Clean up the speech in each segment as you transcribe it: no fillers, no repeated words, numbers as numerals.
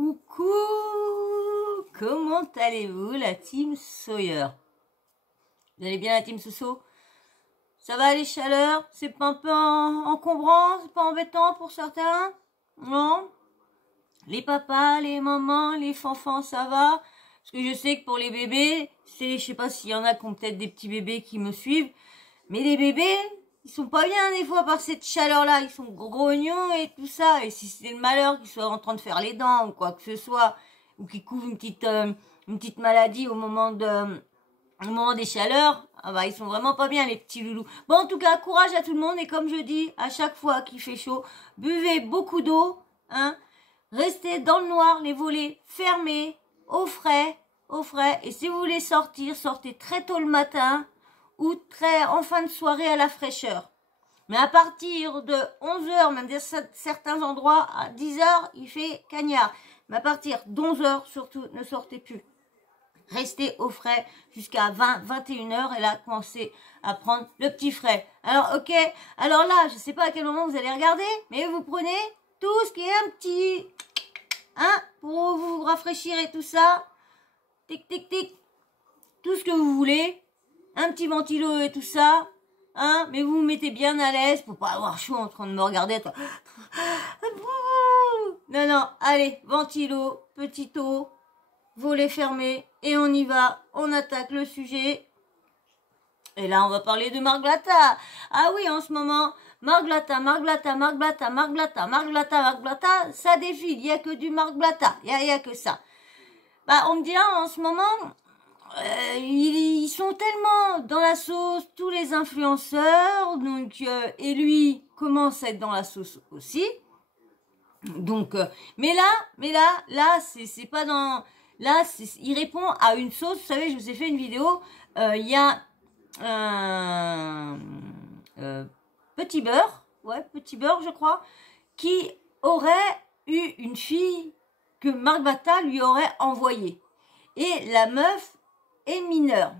Coucou, comment allez-vous la team Sawyer? Vous allez bien la team Soso? Ça va les chaleurs? C'est pas un peu encombrant? C'est pas embêtant pour certains? Non? Les papas, les mamans, les fanfans, ça va? Parce que je sais que pour les bébés, je sais pas s'il y en a qui ont peut-être des petits bébés qui me suivent, mais les bébés, ils sont pas bien des fois par cette chaleur-là, ils sont grognons et tout ça, et si c'est le malheur qu'ils soient en train de faire les dents ou quoi que ce soit, ou qu'ils couvrent une petite maladie au moment des chaleurs, ah bah ils sont vraiment pas bien les petits loulous. Bon en tout cas, courage à tout le monde, et comme je dis, à chaque fois qu'il fait chaud, buvez beaucoup d'eau, hein, restez dans le noir, les volets fermés, au frais, et si vous voulez sortir, sortez très tôt le matin, ou en fin de soirée à la fraîcheur. Mais à partir de 11h, même dans certains endroits, à 10h, il fait cagnard. Mais à partir d'11h, surtout, ne sortez plus. Restez au frais jusqu'à 21h et là, commencez à prendre le petit frais. Alors, ok, alors là, je sais pas à quel moment vous allez regarder, mais vous prenez tout ce qui est un petit, hein, pour vous rafraîchir et tout ça. Tic, tic, tic. Tout ce que vous voulez. Un petit ventilo et tout ça, hein, mais vous vous mettez bien à l'aise pour pas avoir chaud en train de me regarder. Non, non, allez, ventilo, petit eau, volet fermé, et on y va, on attaque le sujet. Et là, on va parler de Marglatta. Ah oui, en ce moment, Marglatta, ça défile, il n'y a que du Marglatta, il y a que ça. Bah, on me dira en ce moment... ils sont tellement dans la sauce, tous les influenceurs, donc et lui commence à être dans la sauce aussi. Donc, mais là, c'est pas dans, là, il répond à une sauce. Vous savez, je vous ai fait une vidéo. Il y a un petit beurre, je crois, qui aurait eu une fille que Marglatta lui aurait envoyée, et la meuf est mineure.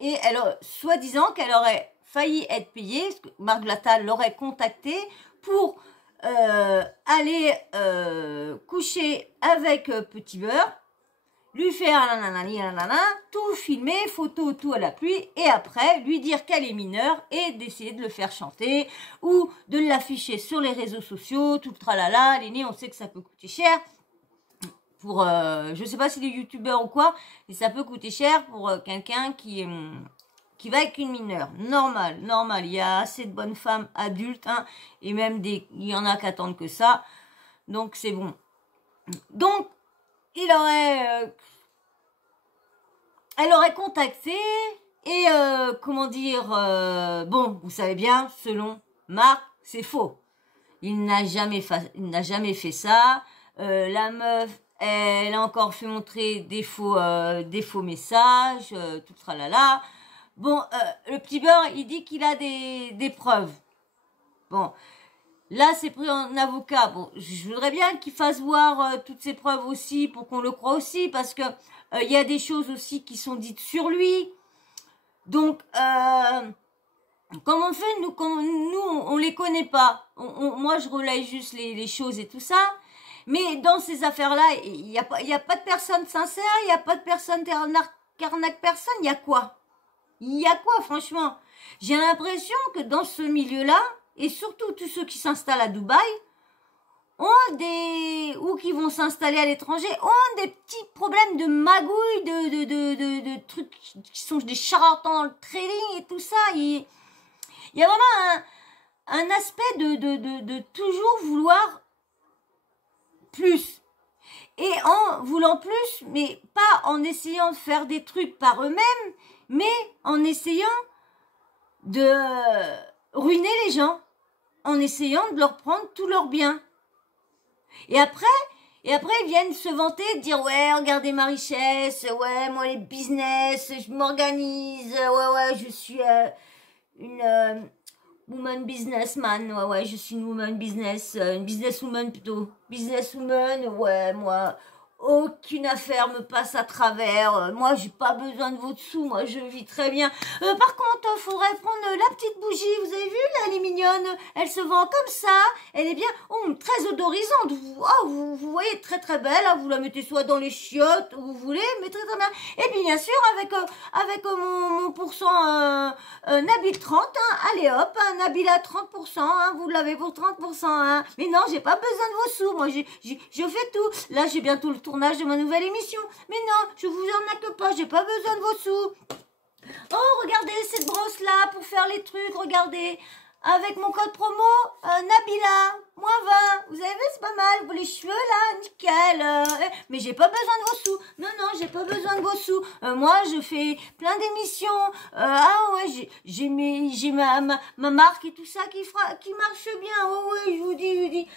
Et elle, soi-disant qu'elle aurait failli être payée, parce que Marglatta l'aurait contactée pour aller coucher avec Petit Beurre, lui faire tout filmer, photo, tout à la pluie, et après lui dire qu'elle est mineure et d'essayer de le faire chanter ou de l'afficher sur les réseaux sociaux, tout le tralala, l'aîné, on sait que ça peut coûter cher. Pour, je sais pas si des youtubeurs ou quoi, mais ça peut coûter cher pour quelqu'un qui va avec une mineure. Normal, il y a assez de bonnes femmes adultes, hein, et même il y en a qui attendent que ça, donc c'est bon. Donc, elle aurait contacté, et comment dire, bon, vous savez bien, selon Marc, c'est faux. Il n'a jamais fait ça, la meuf, elle a encore fait montrer des faux messages, tout tralala. Bon, le petit beurre, il dit qu'il a des preuves. Bon, là, c'est pris en avocat. Bon, je voudrais bien qu'il fasse voir toutes ces preuves aussi pour qu'on le croie aussi, parce que il y a des choses aussi qui sont dites sur lui. Donc, comment on fait, nous, on les connaît pas. Moi, je relaye juste les choses et tout ça. Mais dans ces affaires-là, il y a pas de personne sincère, il y a pas de personne qui arnaque personne. Il y a quoi? Franchement? J'ai l'impression que dans ce milieu-là, et surtout tous ceux qui s'installent à Dubaï, ou qui vont s'installer à l'étranger, ont des petits problèmes de magouilles, de trucs qui sont des charlatans dans le trading et tout ça. Il y a vraiment un aspect de toujours vouloir plus. Et en voulant plus, mais pas en essayant de faire des trucs par eux-mêmes, mais en essayant de ruiner les gens, en essayant de leur prendre tous leurs biens. Et après, ils viennent se vanter, dire, ouais, regardez ma richesse, ouais, moi les business, je m'organise, ouais, je suis une woman businessman, ouais, je suis une woman business, une businesswoman plutôt. Businesswoman, ouais, moi, aucune affaire me passe à travers. Moi, j'ai pas besoin de vos sous. Moi, je vis très bien. Par contre, faudrait prendre la petite bougie. Vous avez vu, là, elle est mignonne. Elle se vend comme ça. Elle est bien, très odorisante. Vous voyez, très très belle. Hein. Vous la mettez soit dans les chiottes, où vous voulez, mais très très bien. Et puis, bien sûr, avec mon pourcent Nabil 30, hein, allez hop, un Nabil à 30%, hein, vous l'avez pour 30%. Hein. Mais non, j'ai pas besoin de vos sous. Moi, je fais tout. Là, j'ai bientôt le tournage de ma nouvelle émission. Mais non, je vous arnaque pas, j'ai pas besoin de vos sous. Oh, regardez cette brosse là pour faire les trucs, regardez. Avec mon code promo, Nabila, -20. Vous avez vu, c'est pas mal. Vous les cheveux là, nickel. Mais j'ai pas besoin de vos sous. Non, non, j'ai pas besoin de vos sous. Moi, je fais plein d'émissions. Ah ouais, j'ai ma marque et tout ça qui marche bien. Oh ouais, je vous dis.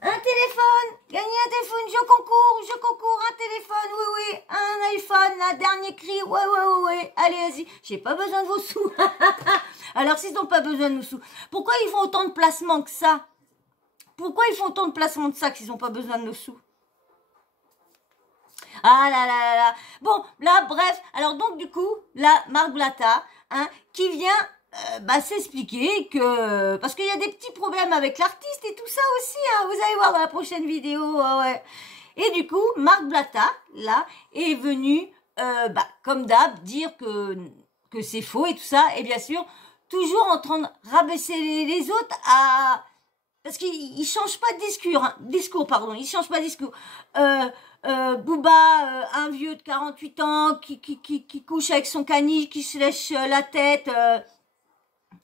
Un téléphone, gagner un téléphone, je concours, un téléphone, oui, un iPhone, là, dernier cri, ouais, allez, vas-y, j'ai pas besoin de vos sous. Alors, s'ils n'ont pas besoin de nos sous, pourquoi ils font autant de placements que ça? Pourquoi ils font autant de placements de ça s'ils n'ont pas besoin de nos sous? Ah là. Bon, là, bref, alors donc, du coup, là, Marc Blatta, hein, qui vient... s'expliquer que parce qu'il y a des petits problèmes avec l'artiste et tout ça aussi, hein, vous allez voir dans la prochaine vidéo, ouais. Et du coup, Marc Blatta, là, est venu, comme d'hab, dire que c'est faux et tout ça, et bien sûr, toujours en train de rabaisser les autres parce qu'il change pas de discours, il change pas de discours. Booba, un vieux de 48 ans qui couche avec son caniche, qui se lèche la tête,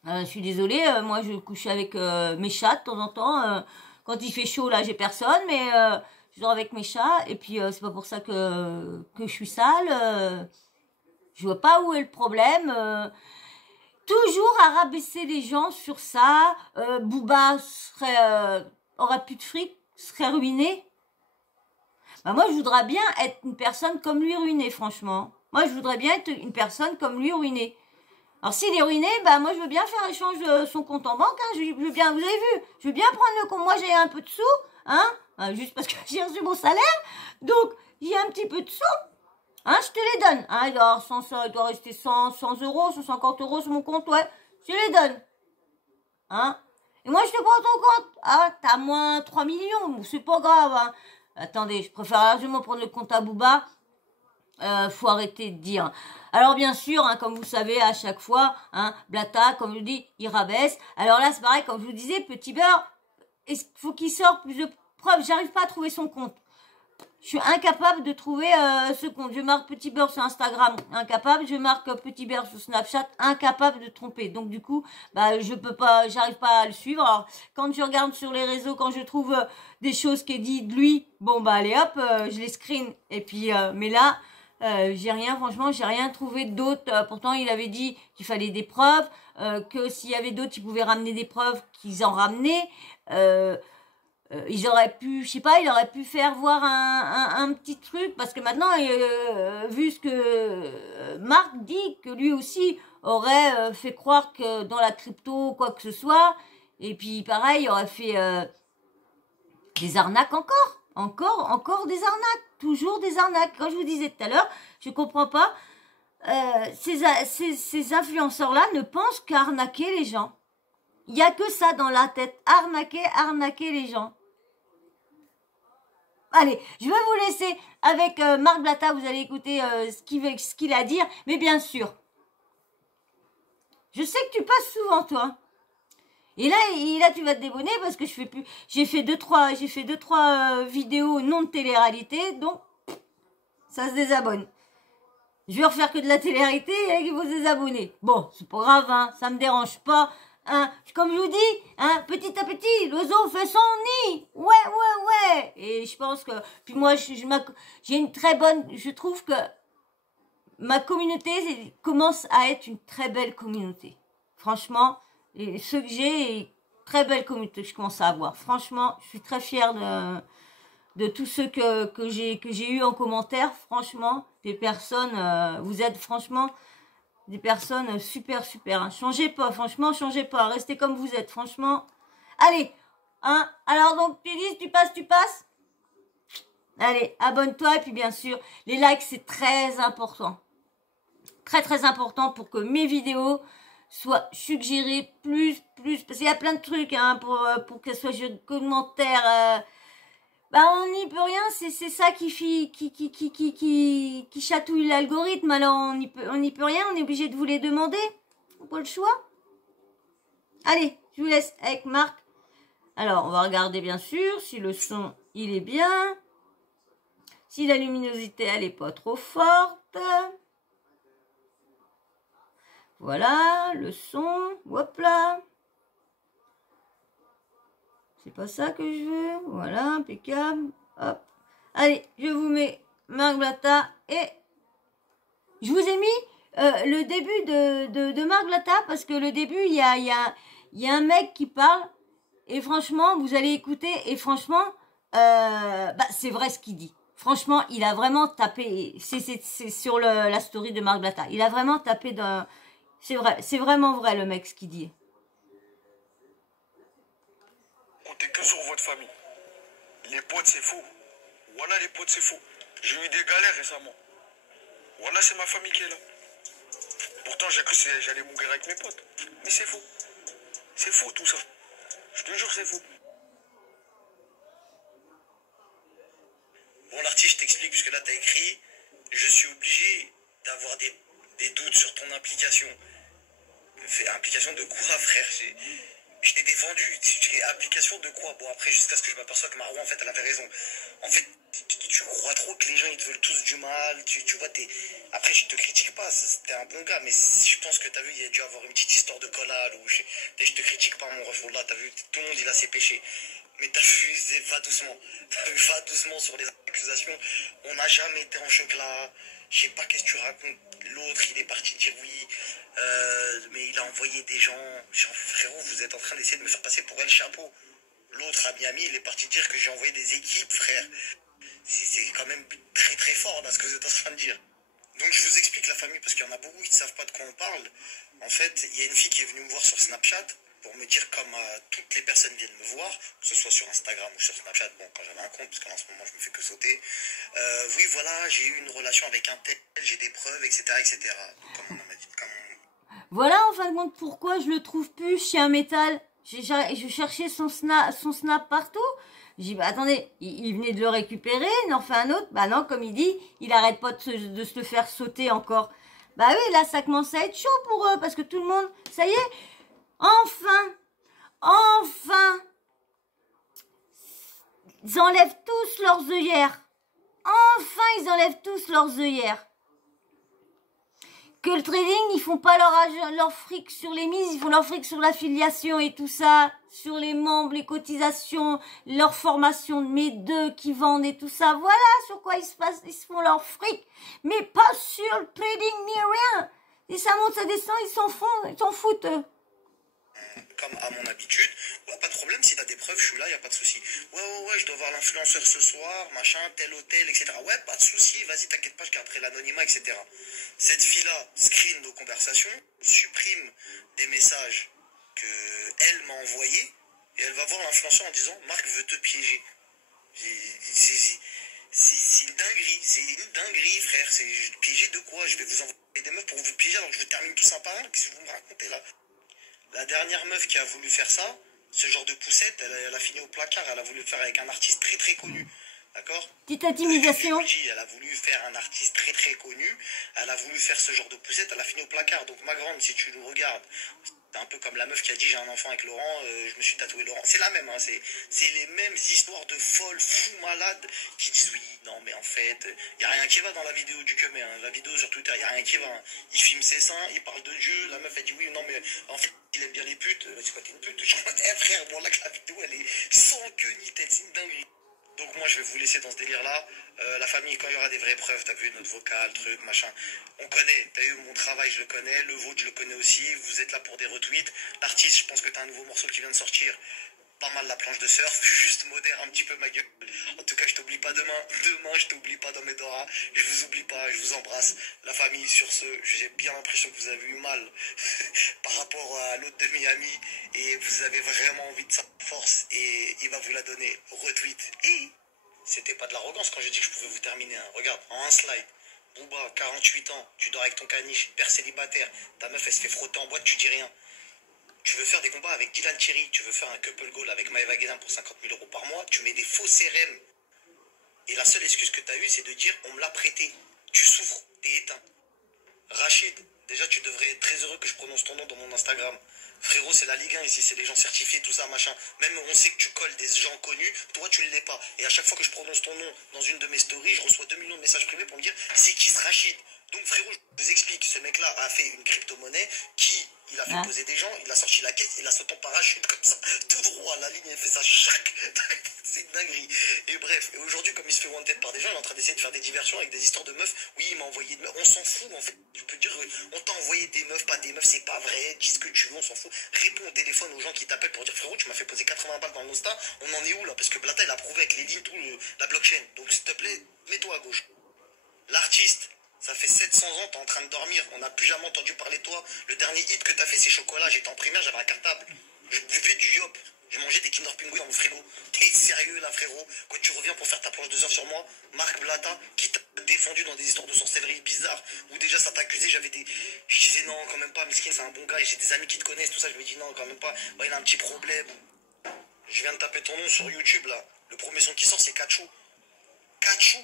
je suis désolée, moi je couche avec mes chats de temps en temps. Quand il fait chaud, là, j'ai personne, mais je dors avec mes chats. Et puis, c'est pas pour ça que je suis sale. Je vois pas où est le problème. Toujours à rabaisser les gens sur ça. Booba aurait plus de fric, serait ruiné. Moi, je voudrais bien être une personne comme lui ruinée, franchement. Moi, je voudrais bien être une personne comme lui ruinée. Alors, s'il est ruiné, moi, je veux bien faire échange de son compte en banque, hein. Je veux bien, vous avez vu, je veux bien prendre le compte. Moi, j'ai un peu de sous, hein, juste parce que j'ai reçu mon salaire. Donc, j'ai un petit peu de sous, hein, je te les donne. Hein, il doit rester 100 euros, 150 euros sur mon compte, ouais, je te les donne. Hein. Et moi, je te prends ton compte. Ah, t'as moins 3 millions, c'est pas grave, hein. Attendez, je préfère largement prendre le compte à Booba. Faut arrêter de dire. Alors bien sûr, hein, comme vous savez, à chaque fois, hein, Blatta, comme je dis, il rabaisse. Alors là, c'est pareil, comme je vous disais, Petit Beurre, il faut qu'il sorte plus de preuves. J'arrive pas à trouver son compte. Je suis incapable de trouver ce compte. Je marque Petit Beurre sur Instagram, incapable. Je marque Petit Beurre sur Snapchat, incapable de tromper. Donc du coup, je peux pas, j'arrive pas à le suivre. Alors quand je regarde sur les réseaux, quand je trouve des choses qui est dit de lui, bon allez hop, je les screen. Et puis, mais là. J'ai rien, franchement, j'ai rien trouvé d'autre. Pourtant, il avait dit qu'il fallait des preuves, que s'il y avait d'autres, ils pouvaient ramener des preuves, qu'ils en ramenaient. Ils auraient pu, je sais pas, il aurait pu faire voir un petit truc, parce que maintenant, vu ce que Marc dit, que lui aussi aurait fait croire que dans la crypto, quoi que ce soit, et puis pareil, il aurait fait des arnaques encore des arnaques. Toujours des arnaques. Quand je vous disais tout à l'heure, je comprends pas. Ces influenceurs-là ne pensent qu'à arnaquer les gens. Il n'y a que ça dans la tête. Arnaquer les gens. Allez, je vais vous laisser avec Marc Blatta. Vous allez écouter ce qu'il a à dire. Mais bien sûr, je sais que tu passes souvent, toi. Et là, tu vas te débonner parce que j'ai fait deux, trois vidéos non de télé-réalité, donc, ça se désabonne. Je vais refaire que de la télé-réalité et il faut se désabonner. Bon, c'est pas grave, hein, ça me dérange pas, hein. Comme je vous dis, hein, petit à petit, l'oiseau fait son nid. Ouais. Et je pense que, puis moi, j'ai une très bonne, je trouve que ma communauté commence à être une très belle communauté. Franchement, et ce que j'ai, très belle communauté que je commence à avoir. Franchement, je suis très fière de tous ceux que j'ai eu en commentaire. Franchement, des personnes, vous êtes franchement des personnes super. Hein. Changez pas, franchement, changez pas. Restez comme vous êtes, franchement. Allez, hein. Alors donc, tu passes. Allez, abonne-toi et puis bien sûr, les likes c'est très important. Très très important pour que mes vidéos soient suggérées plus, parce qu'il y a plein de trucs hein, pour qu'elles soient de commentaires. On n'y peut rien, c'est ça qui chatouille l'algorithme. Alors on n'y peut rien, on est obligé de vous les demander. On n'a pas le choix. Allez, je vous laisse avec Marc. Alors on va regarder bien sûr si le son il est bien. Si la luminosité elle est pas trop forte. Voilà, le son. Hop là. C'est pas ça que je veux. Voilà, impeccable. Hop. Allez, je vous mets Marc Blatta et je vous ai mis le début de Marc Blatta parce que le début, il y a un mec qui parle et franchement, vous allez écouter et franchement, c'est vrai ce qu'il dit. Franchement, il a vraiment tapé, c'est sur la story de Marc Blatta. Il a vraiment tapé d'un... C'est vrai, c'est vraiment vrai le mec ce qu'il dit. Comptez que sur votre famille. Les potes, c'est faux. Voilà, les potes, c'est faux. J'ai eu des galères récemment. Voilà, c'est ma famille qui est là. Pourtant, j'ai cru que j'allais mourir avec mes potes. Mais c'est faux. C'est faux tout ça. Je te jure, c'est faux. Bon, l'artiste, je t'explique, puisque là, t'as écrit. Je suis obligé d'avoir des doutes sur ton implication. Implication de quoi, frère? Je t'ai défendu, application de quoi? Bon, après, jusqu'à ce que je m'aperçois que Marwa, en fait, elle avait raison. En fait, tu crois trop que les gens, ils te veulent tous du mal. Tu vois, après, je te critique pas, t'es un bon gars, mais je pense que t'as vu, il y a dû avoir une petite histoire de collal, ou je te critique pas, mon ref, là, t'as vu, tout le monde, il a ses péchés. Mais t'as vu, va doucement. T'as vu, va doucement sur les accusations. On n'a jamais été en choc là. Je sais pas qu'est-ce que tu racontes. L'autre, il est parti dire oui. Mais il a envoyé des gens. Genre, frérot, vous êtes en train d'essayer de me faire passer pour El Chapeau. L'autre, à Miami, il est parti dire que j'ai envoyé des équipes, frère. C'est quand même très très fort là ce que vous êtes en train de dire. Donc je vous explique la famille parce qu'il y en a beaucoup qui ne savent pas de quoi on parle. En fait, il y a une fille qui est venue me voir sur Snapchat pour me dire comme toutes les personnes viennent me voir, que ce soit sur Instagram ou sur Snapchat, bon quand j'avais un compte, parce qu'en ce moment je me fais que sauter. Oui voilà, j'ai eu une relation avec un tel, j'ai des preuves, etc. etc. Comme on m'a dit, Voilà en fin de compte pourquoi je le trouve plus chez un métal. Je cherchais son snap partout. J'ai dit, attendez, il venait de le récupérer, il en fait un autre. Bah non, comme il dit, il arrête pas de se le faire sauter encore. Bah oui, là, ça commence à être chaud pour eux, parce que tout le monde, ça y est, enfin, ils enlèvent tous leurs œillères. Enfin, ils enlèvent tous leurs œillères. Que le trading, ils font pas leur fric sur les mises, ils font leur fric sur l'affiliation et tout ça, sur les membres, les cotisations, leur formation de mes deux qui vendent et tout ça. Voilà sur quoi ils se font leur fric, mais pas sur le trading ni rien. Si ça monte, ça descend, ils s'en foutent. Comme à mon habitude, ouais, pas de problème, si t'as des preuves, je suis là, y a pas de souci. Ouais, je dois voir l'influenceur ce soir, machin, tel hôtel, etc. Ouais, pas de souci, vas-y, t'inquiète pas, je garderai l'anonymat, etc. Cette fille-là screen nos conversations, supprime des messages que elle m'a envoyés, et elle va voir l'influenceur en disant, Marc veut te piéger. C'est une dinguerie, frère. C'est piéger de quoi? Je vais vous envoyer des meufs pour vous piéger alors que je vous termine tout ça par un. Qu'est-ce que vous me racontez là? La dernière meuf qui a voulu faire ça, ce genre de poussette, elle a fini au placard. Elle a voulu le faire avec un artiste très très connu. D'accord? Petite intimidation. Elle a voulu faire un artiste très très connu. Elle a voulu faire ce genre de poussette. Elle a fini au placard. Donc ma grande, si tu nous regardes, c'est un peu comme la meuf qui a dit j'ai un enfant avec Laurent, je me suis tatoué Laurent. C'est la même, hein, c'est les mêmes histoires de folles, fous, malades qui disent oui, non mais en fait, il n'y a rien qui va dans la vidéo du Kemé, hein. La vidéo sur Twitter, il n'y a rien qui va. Hein. Il filme ses seins, il parle de Dieu, la meuf elle dit oui, non mais en fait il aime bien les putes. C'est quoi, t'es une pute? Je crois, frère, bon là que la vidéo elle est sans queue ni tête, c'est une dinguerie. Donc moi je vais vous laisser dans ce délire là. La famille, quand il y aura des vraies preuves, t'as vu notre vocal, truc, machin, on connaît, t'as eu mon travail, je le connais, le vôtre je le connais aussi, vous êtes là pour des retweets. L'artiste, je pense que t'as un nouveau morceau qui vient de sortir, pas mal la planche de surf, juste modère un petit peu ma gueule. En tout cas je t'oublie pas demain je t'oublie pas dans mes doras, je vous oublie pas, je vous embrasse. La famille, sur ce, j'ai bien l'impression que vous avez eu mal par rapport à l'autre de Miami et vous avez vraiment envie de sa force et il va vous la donner. Retweet. C'était pas de l'arrogance quand j'ai dit que je pouvais vous terminer. Hein. Regarde, en un slide. Booba, 48 ans, tu dors avec ton caniche, père célibataire, ta meuf elle se fait frotter en boîte, tu dis rien. Tu veux faire des combats avec Dylan Thierry, tu veux faire un couple goal avec Maëva Guédin pour 50 000 € par mois, tu mets des faux CRM. Et la seule excuse que tu as eue, c'est de dire on me l'a prêté. Tu souffres, t'es éteint. Rachid, déjà tu devrais être très heureux que je prononce ton nom dans mon Instagram. Frérot, c'est la Ligue 1 ici, c'est des gens certifiés, tout ça, machin. Même on sait que tu colles des gens connus, toi tu ne l'es pas. Et à chaque fois que je prononce ton nom dans une de mes stories, je reçois 2 millions de messages privés pour me dire c'est qui ce Rachid. Donc frérot, je vous explique, ce mec-là a fait une crypto-monnaie qui, il a fait poser des gens, il a sorti la caisse, il a sauté en parachute comme ça, tout droit, la ligne, il fait ça, chac. C'est une dinguerie. Et bref, et aujourd'hui, comme il se fait wanted par des gens, il est en train d'essayer de faire des diversions avec des histoires de meufs. Oui, il m'a envoyé de meufs, on s'en fout en fait. Je peux dire, on t'a envoyé des meufs, pas des meufs, c'est pas vrai, dis ce que tu veux, on s'en fout. Réponds au téléphone aux gens qui t'appellent pour dire frérot, tu m'as fait poser 80 balles dans le Nosta, on en est où là? Parce que Blata, il a prouvé avec les lignes, tout la blockchain. Donc s'il te plaît, mets-toi à gauche. L'artiste, ça fait 700 ans, t'es en train de dormir, on n'a plus jamais entendu parler de toi. Le dernier hit que t'as fait, c'est Chocolat, j'étais en primaire, j'avais un cartable. Je buvais du yop, je mangeais des Kinder Pinguis dans mon frigo. T'es sérieux là, frérot? Quand tu reviens pour faire ta planche 2 heures sur moi, Marc Blata, qui t'a défendu dans des histoires de sorcellerie bizarres, où déjà ça t'accusait, j'avais des... Je disais non, quand même pas, Miskin, c'est un bon gars, et j'ai des amis qui te connaissent, tout ça, je me dis non, quand même pas, bah, il a un petit problème. Je viens de taper ton nom sur YouTube là, le premier son qui sort c'est Kachou. Kachou.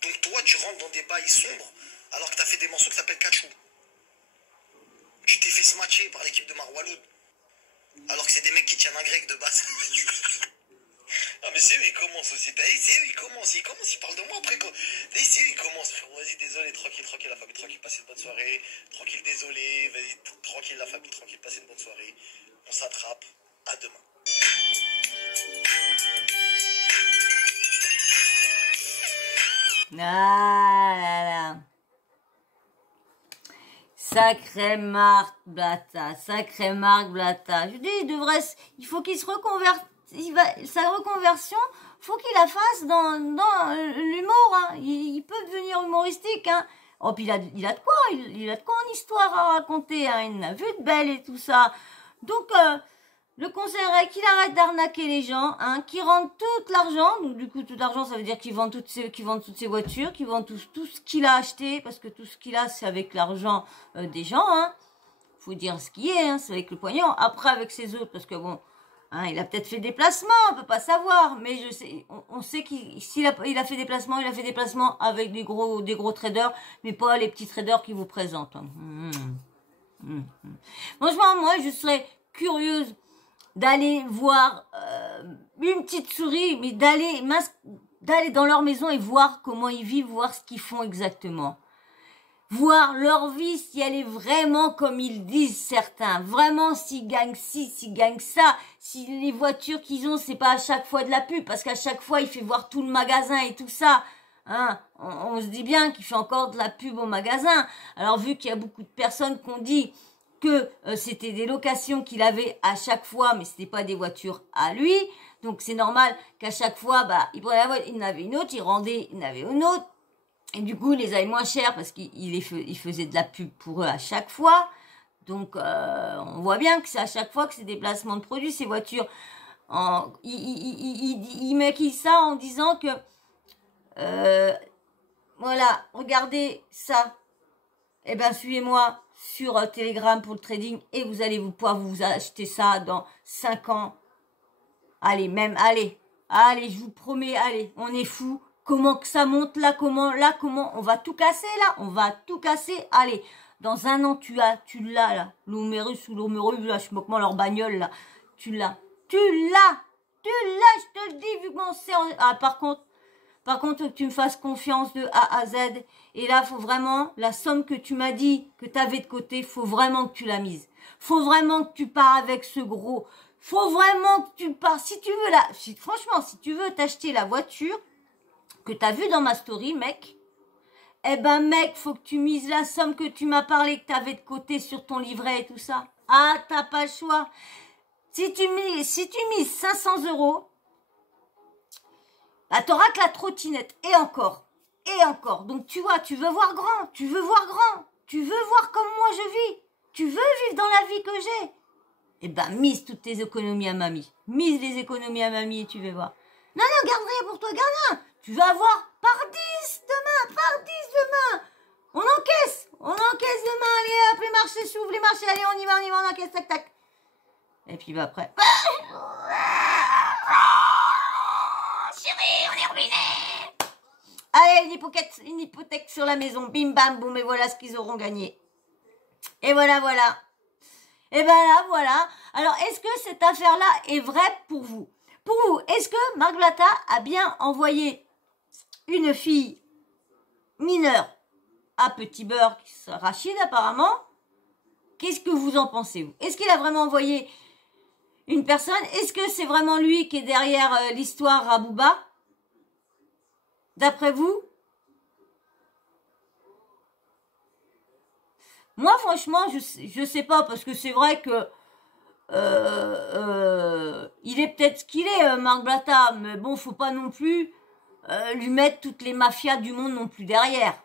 Donc toi, tu rentres dans des bails sombres alors que tu as fait des morceaux qui s'appellent Kachou. Tu t'es fait smatcher par l'équipe de Marwaloud alors que c'est des mecs qui tiennent un grec de base. Ah mais c'est eux, ils commencent aussi. C'est eux, ils parlent de moi après quoi. C'est eux, ils commencent. Vas-y, désolé, tranquille, la famille, tranquille, passez une bonne soirée. Tranquille, désolé, vas-y, tranquille la famille, tranquille, passez une bonne soirée. On s'attrape, à demain. Ah là là. Sacré Marc Blata, sacré Marc Blata. Je dis, il faut qu'il se reconvertisse. Sa reconversion, faut qu'il la fasse dans l'humour. Hein. Il peut devenir humoristique. Hein. Oh, puis il a de quoi, il a de quoi en histoire à raconter. Hein. Il a vu de belle et tout ça. Donc, le conseillerais qu'il arrête d'arnaquer les gens, hein, qu'il rende tout l'argent. Donc du coup, tout l'argent, ça veut dire qu'il vend toutes ses voitures, qu'il vend tout ce qu'il a acheté, parce que tout ce qu'il a, c'est avec l'argent des gens. Hein. Faut dire ce qui est, hein, c'est avec le pognon. Après, avec ses autres, parce que bon, hein, il a peut-être fait des placements, on peut pas savoir, mais on sait qu'il a fait des placements, il a fait des placements avec des gros traders, mais pas les petits traders qui vous présentent. Hein. Franchement, moi, je serais curieuse d'aller voir une petite souris, mais d'aller dans leur maison et voir comment ils vivent, voir ce qu'ils font exactement. Voir leur vie, si elle est vraiment comme ils disent certains. Vraiment, s'ils gagnent ci, s'ils gagnent ça. Si les voitures qu'ils ont, c'est pas à chaque fois de la pub, parce qu'à chaque fois, il fait voir tout le magasin et tout ça. Hein, on se dit bien qu'il fait encore de la pub au magasin. Alors, vu qu'il y a beaucoup de personnes qui ont dit que c'était des locations qu'il avait à chaque fois, mais c'était pas des voitures à lui. Donc c'est normal qu'à chaque fois, bah, il prenait la voiture, il en avait une autre, il rendait, il en avait une autre. Et du coup, il les avait moins chers parce qu'il faisait de la pub pour eux à chaque fois. Donc on voit bien que c'est à chaque fois que c'est des placements de produits, ces voitures. Il maquille ça en disant que voilà, regardez ça. Eh ben suivez-moi sur Telegram pour le trading et vous allez pouvoir vous acheter ça dans 5 ans. Allez, je vous promets, allez, on est fou. Comment que ça monte là, comment, on va tout casser là, on va tout casser. Allez, dans 1 an, tu l'as là, l'Homérus ou l'Homérus, là, je moque moi leur bagnole là, tu l'as, je te le dis, vu qu'on sait. Ah, par contre, que tu me fasses confiance de A à Z. Et là, faut vraiment, la somme que tu m'as dit que tu avais de côté, faut vraiment que tu la mises. Faut vraiment que tu pars avec ce gros. Faut vraiment que tu pars. Si tu veux franchement, si tu veux t'acheter la voiture que tu as vue dans ma story, mec, eh ben, mec, faut que tu mises la somme que tu m'as parlé, que tu avais de côté sur ton livret et tout ça. Ah, t'as pas le choix. Si tu mises 500 €, bah, t'auras que la trottinette. Et encore. Donc, tu vois, tu veux voir grand. Tu veux voir comme moi je vis. Tu veux vivre dans la vie que j'ai. Eh ben, mise toutes tes économies à mamie. Mise les économies à mamie et tu vas voir. Non, non, garde rien pour toi, garde rien. Tu vas avoir par 10 demain, par 10 demain. On encaisse demain. Allez, hop, les marchés s'ouvrent, les marchés, allez, on y va, on encaisse, tac, tac. Et puis, bah, après. Chérie, on est ruiné. Allez, une hypothèque sur la maison. Bim, bam, boum, et voilà ce qu'ils auront gagné. Et voilà, voilà. Et ben là, voilà. Alors, est-ce que cette affaire-là est vraie pour vous? Pour vous, est-ce que Marc Blatta a bien envoyé une fille mineure à Petit Beurre, Rachid apparemment? Qu'est-ce que vous en pensez, vous? Est-ce qu'il a vraiment envoyé une personne? Est-ce que c'est vraiment lui qui est derrière l'histoire Rabouba? D'après vous? Moi, franchement, je sais pas, parce que c'est vrai que il est peut-être ce qu'il est, Marc Blatta, mais bon, faut pas non plus lui mettre toutes les mafias du monde non plus derrière.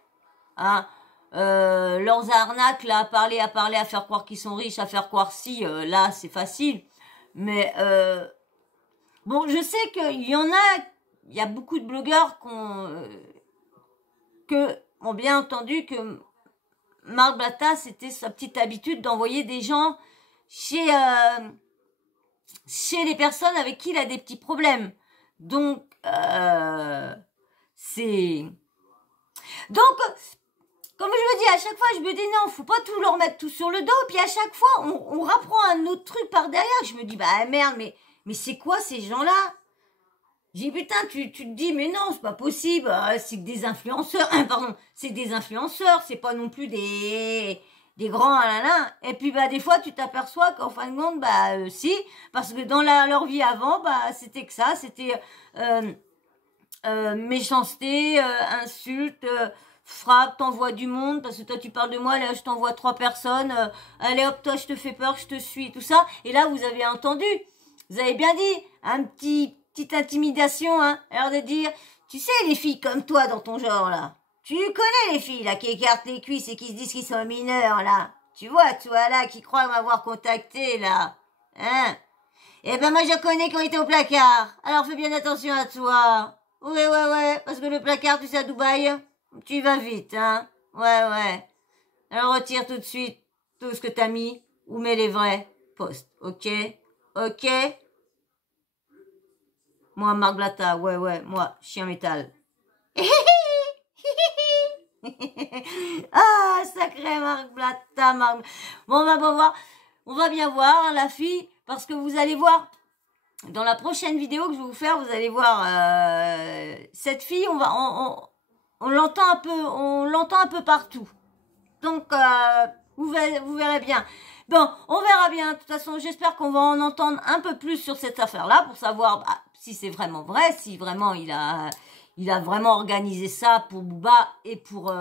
Hein. Leurs arnaques, là, à parler, à faire croire qu'ils sont riches, à faire croire si, là, c'est facile. Mais bon, je sais qu'il y en a, il y a beaucoup de blogueurs que ont bien entendu que Marc Blatta, c'était sa petite habitude d'envoyer des gens chez les personnes avec qui il a des petits problèmes. Donc, c'est... Donc, comme je me dis, à chaque fois, je me dis non, faut pas tout leur mettre tout sur le dos. Puis à chaque fois, on rapprend un autre truc par derrière. Je me dis, bah merde, mais c'est quoi ces gens-là? J'ai dit, putain, tu te dis, mais non, c'est pas possible. C'est que des influenceurs. Pardon, c'est des influenceurs. C'est pas non plus des grands là. Et puis, bah, des fois, tu t'aperçois qu'en fin de compte, bah, si. Parce que dans leur vie avant, bah, c'était que ça. C'était méchanceté, insulte, frappe, t'envoies du monde. Parce que toi, tu parles de moi, là, je t'envoie 3 personnes. Allez, hop, toi, je te fais peur, je te suis, tout ça. Et là, vous avez entendu. Vous avez bien dit, petite intimidation, hein, alors de dire, tu sais, les filles comme toi dans ton genre, là, tu connais les filles, là, qui écartent les cuisses et qui se disent qu'ils sont mineurs, là, tu vois, toi, là, qui croient m'avoir contacté, là, hein, eh ben, moi, je connais qui ont été au placard, alors fais bien attention à toi, ouais, parce que le placard, tu sais, à Dubaï, tu y vas vite, hein, ouais, alors retire tout de suite tout ce que t'as mis, ou mets les vrais postes, ok, moi, Marc Blatta, ouais, moi, chien métal. Ah, sacré Marc Blatta, Bon, on va pas voir, on va bien voir, hein, la fille, parce que vous allez voir, dans la prochaine vidéo que je vais vous faire, vous allez voir, cette fille, on l'entend un peu partout. Donc, vous verrez bien. Bon, on verra bien. De toute façon, j'espère qu'on va en entendre un peu plus sur cette affaire-là pour savoir bah, si c'est vraiment vrai, si vraiment il a vraiment organisé ça pour Booba et pour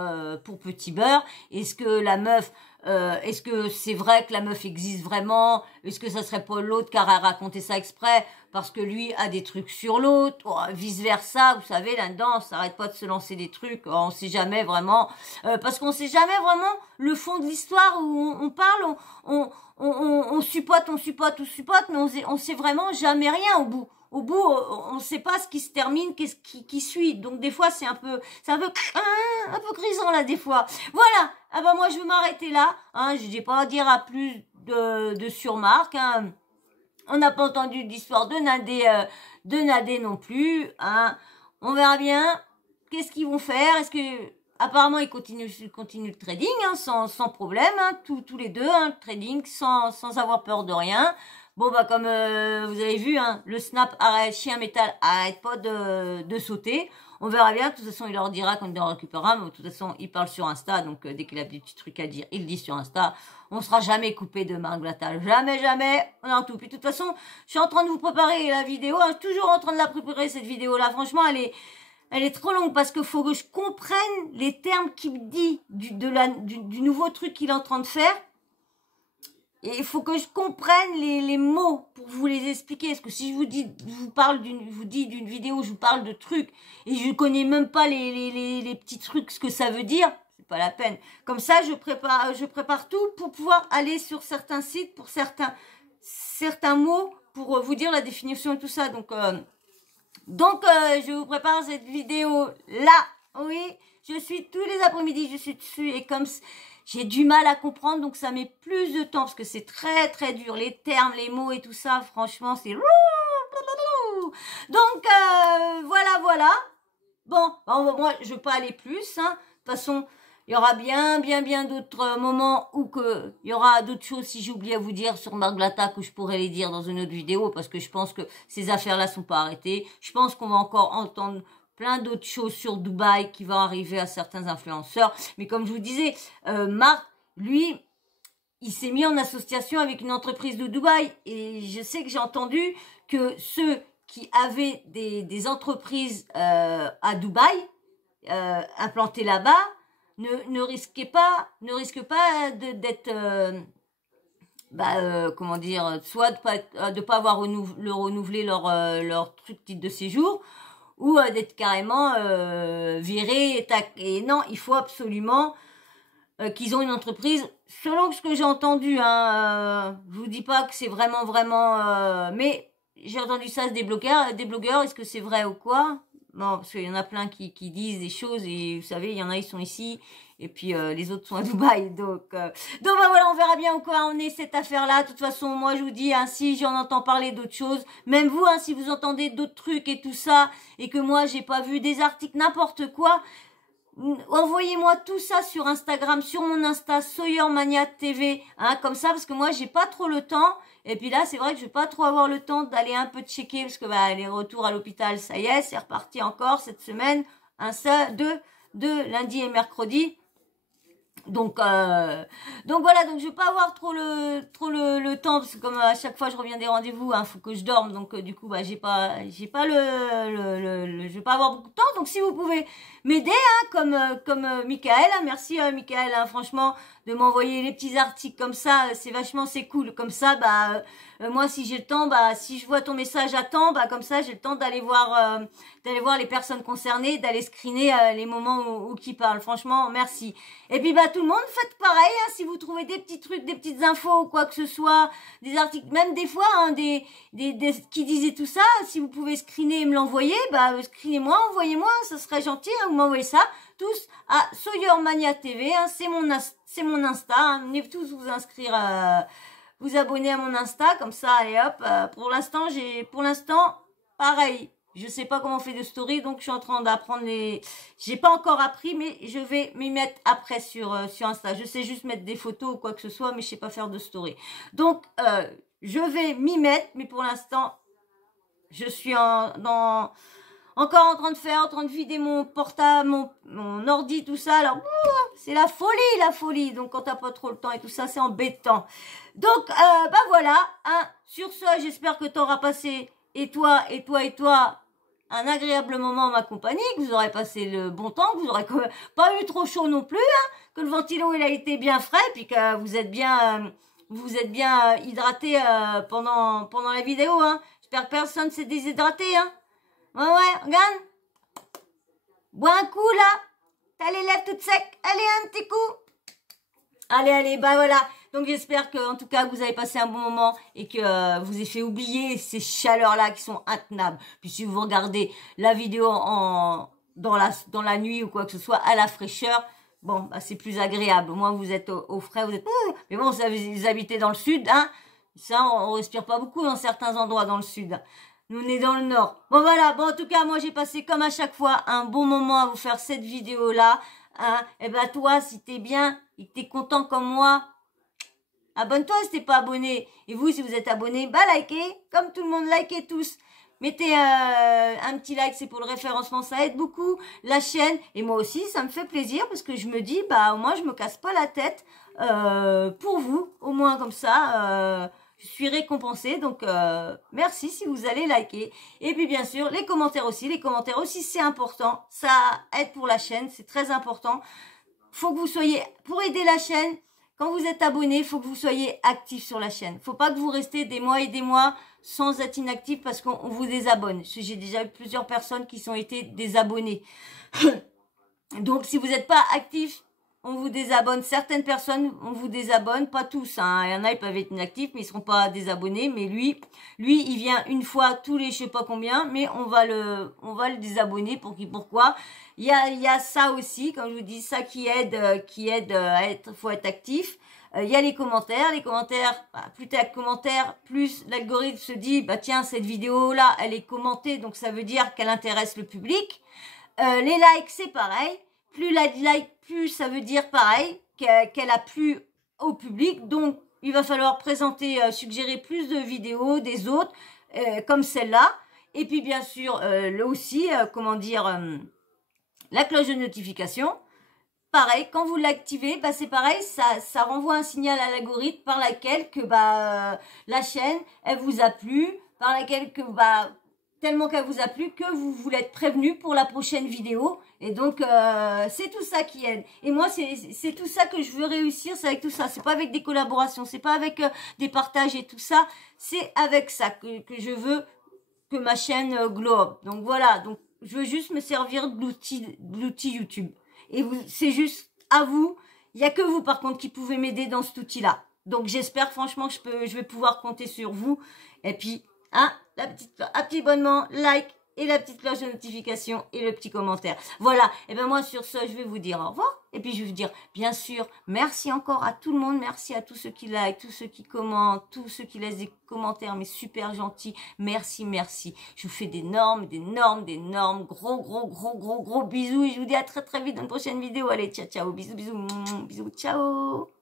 Petit Beurre. Est-ce que la meuf, est-ce que c'est vrai que la meuf existe vraiment? Est-ce que ça serait pas l'autre qui a raconté ça exprès parce que lui a des trucs sur l'autre? Oh, vice versa, vous savez, là-dedans, ça arrête pas de se lancer des trucs. On sait jamais vraiment, parce qu'on sait jamais vraiment le fond de l'histoire où on parle, on suppote, mais on sait vraiment jamais rien au bout. Au bout, on ne sait pas ce qui se termine, qu'est-ce qui suit. Donc des fois, c'est un peu grisant là des fois. Voilà. Ah bah moi je vais m'arrêter là. Hein, je n'ai pas à dire à plus de surmarques. Hein. On n'a pas entendu l'histoire de Nadé non plus. Hein. On verra bien. Qu'est-ce qu'ils vont faire? Est-ce que apparemment ils continuent le trading hein, sans problème. Hein, tous les deux, hein, le trading sans avoir peur de rien. Bon, bah, comme vous avez vu, hein, le snap chien métal arrête pas de sauter. On verra bien. De toute façon, il leur dira quand il en récupérera. Mais de toute façon, il parle sur Insta. Donc, dès qu'il a des petits trucs à dire, il le dit sur Insta. On sera jamais coupé de Marc Blatta. Jamais. On a tout. Puis, de toute façon, je suis en train de vous préparer la vidéo. Hein, toujours en train de la préparer, cette vidéo-là. Franchement, elle est trop longue parce qu'il faut que je comprenne les termes qu'il me dit du nouveau truc qu'il est en train de faire. Et il faut que je comprenne les mots pour vous les expliquer. Parce que si je vous dis d'une vidéo, je vous parle de trucs, et je connais même pas les petits trucs, ce que ça veut dire, c'est pas la peine. Comme ça, je prépare tout pour pouvoir aller sur certains sites, pour certains mots, pour vous dire la définition et tout ça. Donc, Donc, je vous prépare cette vidéo là. Oui, je suis tous les après-midi, je suis dessus et comme j'ai du mal à comprendre, donc ça met plus de temps parce que c'est très très dur. Les termes, les mots et tout ça, franchement, c'est... Donc, voilà. Bon, moi, je veux pas aller plus. Hein. De toute façon, il y aura bien d'autres moments où il y aura d'autres choses, si j'oublie à vous dire, sur Marglata, que je pourrais les dire dans une autre vidéo, parce que je pense que ces affaires-là sont pas arrêtées. Je pense qu'on va encore entendre plein d'autres choses sur Dubaï qui vont arriver à certains influenceurs. Mais comme je vous disais, Marc, lui, il s'est mis en association avec une entreprise de Dubaï. Et je sais que j'ai entendu que ceux qui avaient des entreprises à Dubaï, implantées là-bas, ne risquent pas d'être, comment dire, soit de pas avoir renouvelé leur truc titre de séjour, ou d'être carrément viré. Et non, il faut absolument qu'ils ont une entreprise, selon ce que j'ai entendu. Je vous dis pas que c'est vraiment, mais j'ai entendu ça des blogueurs. Est-ce que c'est vrai ou quoi? Bon, parce qu'il y en a plein qui disent des choses et vous savez, il y en a, ils sont ici et puis les autres sont à Dubaï. Donc voilà, on verra bien où quoi on est cette affaire-là. De toute façon, moi je vous dis, si j'en entends parler d'autres choses, même vous, si vous entendez d'autres trucs et tout ça, et que moi j'ai pas vu des articles, n'importe quoi, envoyez-moi tout ça sur Instagram, sur mon Insta, Sawyermania TV, comme ça, parce que moi j'ai pas trop le temps. Et puis là, c'est vrai que je vais pas trop avoir le temps d'aller un peu checker, parce que les retours à l'hôpital, ça y est, c'est reparti encore cette semaine, deux lundi et mercredi. Donc voilà, donc je vais pas avoir trop le temps, parce que comme à chaque fois je reviens des rendez-vous, faut que je dorme, donc du coup j'ai pas je vais pas avoir beaucoup de temps. Donc si vous pouvez m'aider, comme Michael, merci Michael, franchement, de m'envoyer les petits articles comme ça, c'est cool. Comme ça, moi si j'ai le temps, si je vois ton message à temps, comme ça j'ai le temps d'aller voir les personnes concernées, d'aller screener les moments où qui parlent. Franchement, merci. Et puis tout le monde, faites pareil, si vous trouvez des petits trucs, des petites infos ou quoi que ce soit, des articles, même des fois, des qui disaient tout ça, si vous pouvez screener et me l'envoyer, screenez-moi, envoyez-moi, ça serait gentil, vous m'envoyez ça, tous à Sawyermania TV, c'est mon Insta, venez tous vous inscrire, vous abonner à mon Insta, comme ça, et hop, pour l'instant, pareil. Je sais pas comment on fait de story, donc je suis en train d'apprendre j'ai pas encore appris, mais je vais m'y mettre après sur Insta. Je sais juste mettre des photos ou quoi que ce soit, mais je sais pas faire de story. Donc, je vais m'y mettre, mais pour l'instant, je suis encore en train de vider mon portable, mon ordi, tout ça. Alors, c'est la folie. Donc, quand t'as pas trop le temps et tout ça, c'est embêtant. Donc, voilà. Sur ce, j'espère que t'auras passé, et toi, un agréable moment en ma compagnie, que vous aurez passé le bon temps, que vous aurez pas eu trop chaud non plus, que le ventilo il a été bien frais, puis que vous êtes bien hydraté pendant la vidéo. J'espère que personne s'est déshydraté. Ouais, regarde. Bois un coup là. T'as les lèvres toutes secs. Allez, un petit coup. Allez, voilà. Donc j'espère que, en tout cas, vous avez passé un bon moment et que vous avez fait oublier ces chaleurs-là qui sont intenables. Puis si vous regardez la vidéo dans la nuit ou quoi que ce soit, à la fraîcheur, bon, c'est plus agréable. Au moins, vous êtes au frais, vous êtes... Mais bon, vous habitez dans le sud, ça, on respire pas beaucoup dans certains endroits dans le sud. Nous, on est dans le nord. Bon, voilà. Bon, en tout cas, moi, j'ai passé, comme à chaque fois, un bon moment à vous faire cette vidéo-là. Et toi, si t'es bien et que t'es content comme moi, abonne-toi si t'es pas abonné. Et vous, si vous êtes abonné, likez. Comme tout le monde, likez tous. Mettez un petit like, c'est pour le référencement, ça aide beaucoup la chaîne. Et moi aussi, ça me fait plaisir parce que je me dis, au moins, je me casse pas la tête pour vous. Au moins, comme ça, je suis récompensée. Donc, merci si vous allez liker. Et puis, bien sûr, les commentaires aussi. Les commentaires aussi, c'est important. Ça aide pour la chaîne, c'est très important. Faut que vous soyez, pour aider la chaîne, quand vous êtes abonné, il faut que vous soyez actif sur la chaîne. Faut pas que vous restez des mois et des mois sans être inactif parce qu'on vous désabonne. J'ai déjà eu plusieurs personnes qui ont été désabonnées. Donc, si vous n'êtes pas actif, on vous désabonne. Certaines personnes, on vous désabonne, pas tous. Hein. Il y en a, ils peuvent être inactifs, mais ils seront pas désabonnés. Mais lui, il vient une fois tous les je sais pas combien, mais on va le désabonner. Pourquoi? Il y a ça aussi, comme je vous dis, ça qui aide à être, faut être actif. Il y a les commentaires, bah, plus t'as de commentaires, plus l'algorithme se dit, bah tiens, cette vidéo-là, elle est commentée, donc ça veut dire qu'elle intéresse le public. Les likes, c'est pareil. Plus la like, plus ça veut dire pareil, qu'elle a plu au public. Donc, il va falloir présenter, suggérer plus de vidéos des autres, comme celle-là. Et puis, bien sûr, là aussi, la cloche de notification. Pareil, quand vous l'activez, bah c'est pareil, ça renvoie un signal à l'algorithme par laquelle que la chaîne, elle vous a plu, par laquelle que tellement qu'elle vous a plu que vous voulez être prévenu pour la prochaine vidéo. Et donc c'est tout ça qui aide. Et moi c'est tout ça que je veux réussir, c'est avec tout ça. C'est pas avec des collaborations, c'est pas avec des partages et tout ça. C'est avec ça que je veux que ma chaîne glow up. Donc voilà, donc je veux juste me servir de l'outil YouTube. Et c'est juste à vous. Il y a que vous, par contre, qui pouvez m'aider dans cet outil-là. Donc, j'espère franchement que je vais pouvoir compter sur vous. Et puis, hein, un petit abonnement, like et la petite cloche de notification et le petit commentaire. Voilà. Et ben moi, sur ce, je vais vous dire au revoir. Et puis, je vais vous dire, bien sûr, merci encore à tout le monde. Merci à tous ceux qui like, tous ceux qui commentent, tous ceux qui laissent des commentaires, mais super gentils. Merci, merci. Je vous fais d'énormes, gros bisous. Et je vous dis à très vite dans une prochaine vidéo. Allez, ciao, ciao. Bisous, bisous, bisous, ciao.